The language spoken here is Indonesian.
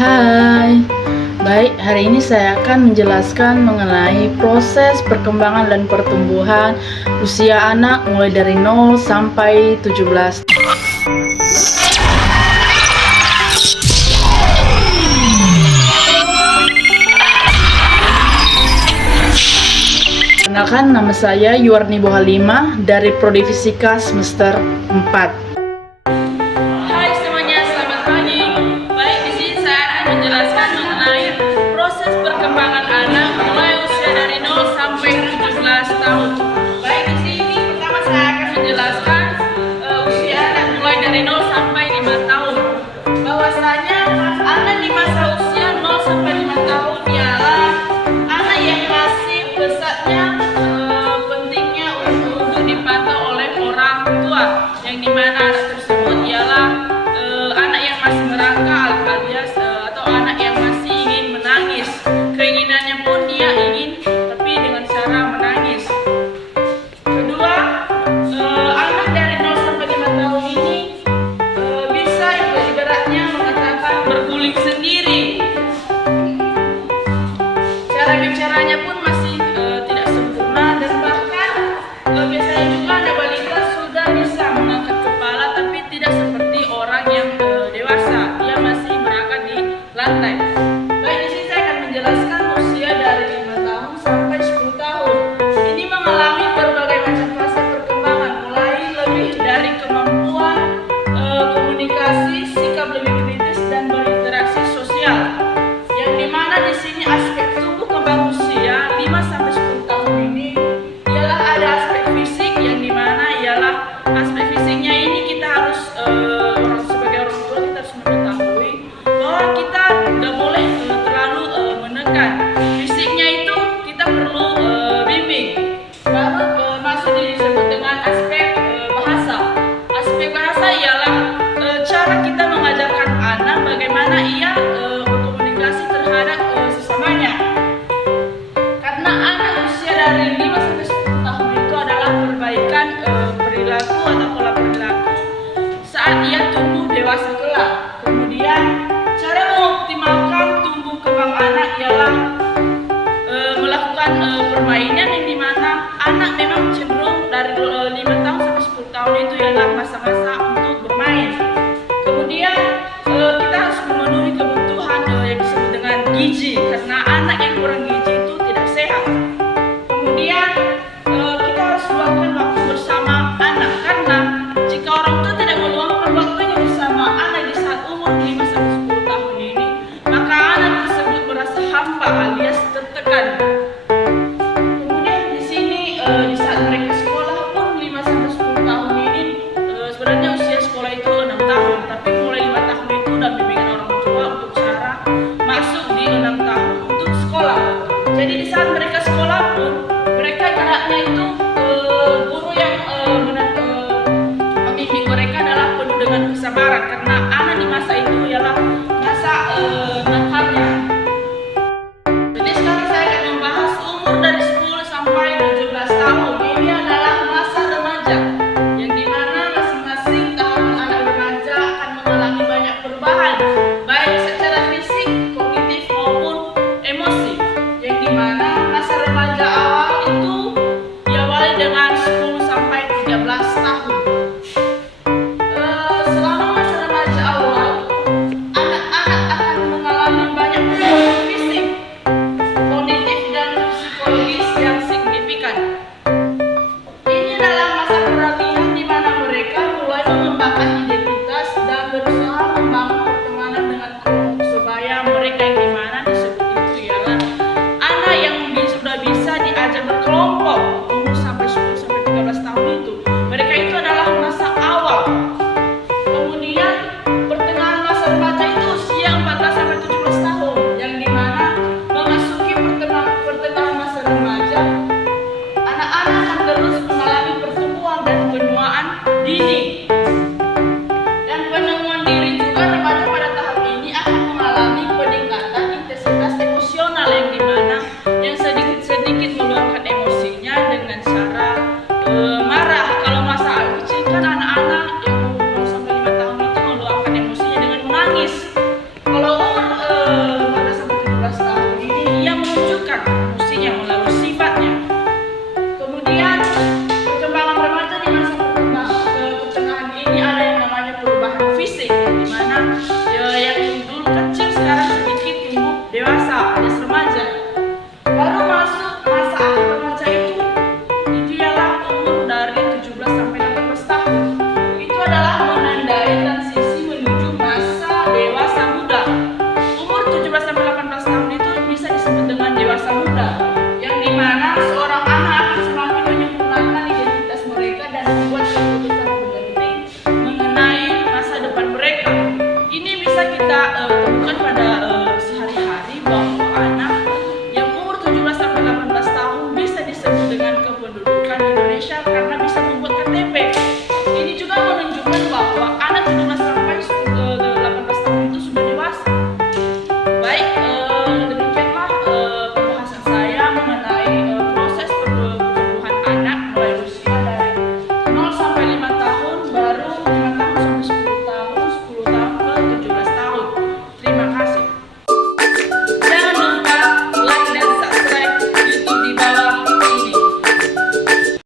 Hai, baik, hari ini saya akan menjelaskan mengenai proses perkembangan dan pertumbuhan usia anak mulai dari 0 sampai 17. Kenalkan, nama saya Yuwarni Bohalima dari Prodi Fisika semester 4. Menjelaskan mengenai proses perkembangan anak mulai usia dari 0 sampai 17 tahun. Baik, di sini pertama saya akan menjelaskan usia anak mulai dari 0 sampai 5 tahun. Bahwasanya anak di masa usia 0 sampai 5 tahun ialah anak yang masih besarnya pentingnya untuk dipantau oleh orang tua, yang dimana anak tersebut ialah anak yang masih merangkak alias anak yang masih ingin menangis. Keinginannya pun dia ingin, tapi dengan cara menangis. Kedua, anak dari 0 sampai 5 tahun ini bisa ibaratnya mengatakan berguling sendiri. Cara bicaranya pun masih tidak sempurna, dan bahkan biasanya juga anak balita sudah bisa mengangkat kepala, tapi tidak seperti orang yang dewasa. Dia masih merangkak di lantai. Baik, di sini saya akan menjelaskan usia dari 5 tahun sampai 10 tahun. Ini mengalami berbagai macam fase perkembangan, mulai lebih dari kemampuan komunikasi, sikap lebih kritis, dan berinteraksi sosial. Yang dimana di sini aspek tumbuh kembang usia 5 sampai 10 tahun ini ialah ada aspek fisik, yang dimana ialah aspek fisiknya ini kita harus sebagai orang tua kita harus mengetahui bahwa kita nggak boleh terlalu menekan. Fisiknya itu kita perlu bimbing. Baru masuk disebut dengan aspek bahasa. Aspek bahasa ialah cara kita mengajarkan anak bagaimana ia berkomunikasi terhadap sesamanya. Karena anak usia dari 5 sampai 10 tahun itu adalah perbaikan perilaku atau pola perilaku saat ia tumbuh dewasa kelak. Kemudian cara mengoptimalkan tumbuh kembang anak ialah melakukan permainan, yang dimana anak memang cenderung dari 5 tahun sampai 10 tahun itu ialah masa-masa untuk bermain. Kemudian kita harus memenuhi kebutuhan yang disebut dengan gizi, karena anak yang kurang gizi itu tidak sehat. Kemudian kita harus luangkan waktu bersama anak, karena jika orang tua tidak meluangkan waktunya bersama anak di saat umur 5 sampai 10 tahun ini, maka anak tersebut merasa hampa alias tertekan. Kemudian di sini di saat mereka sekolah pun 5 sampai 10 tahun ini sebenarnya usia sekolah itu 6 tahun, tapi mulai 5 tahun itu udah bimbingan orang tua untuk cara masuk di 6 tahun untuk sekolah. Jadi di saat mereka sekolah pun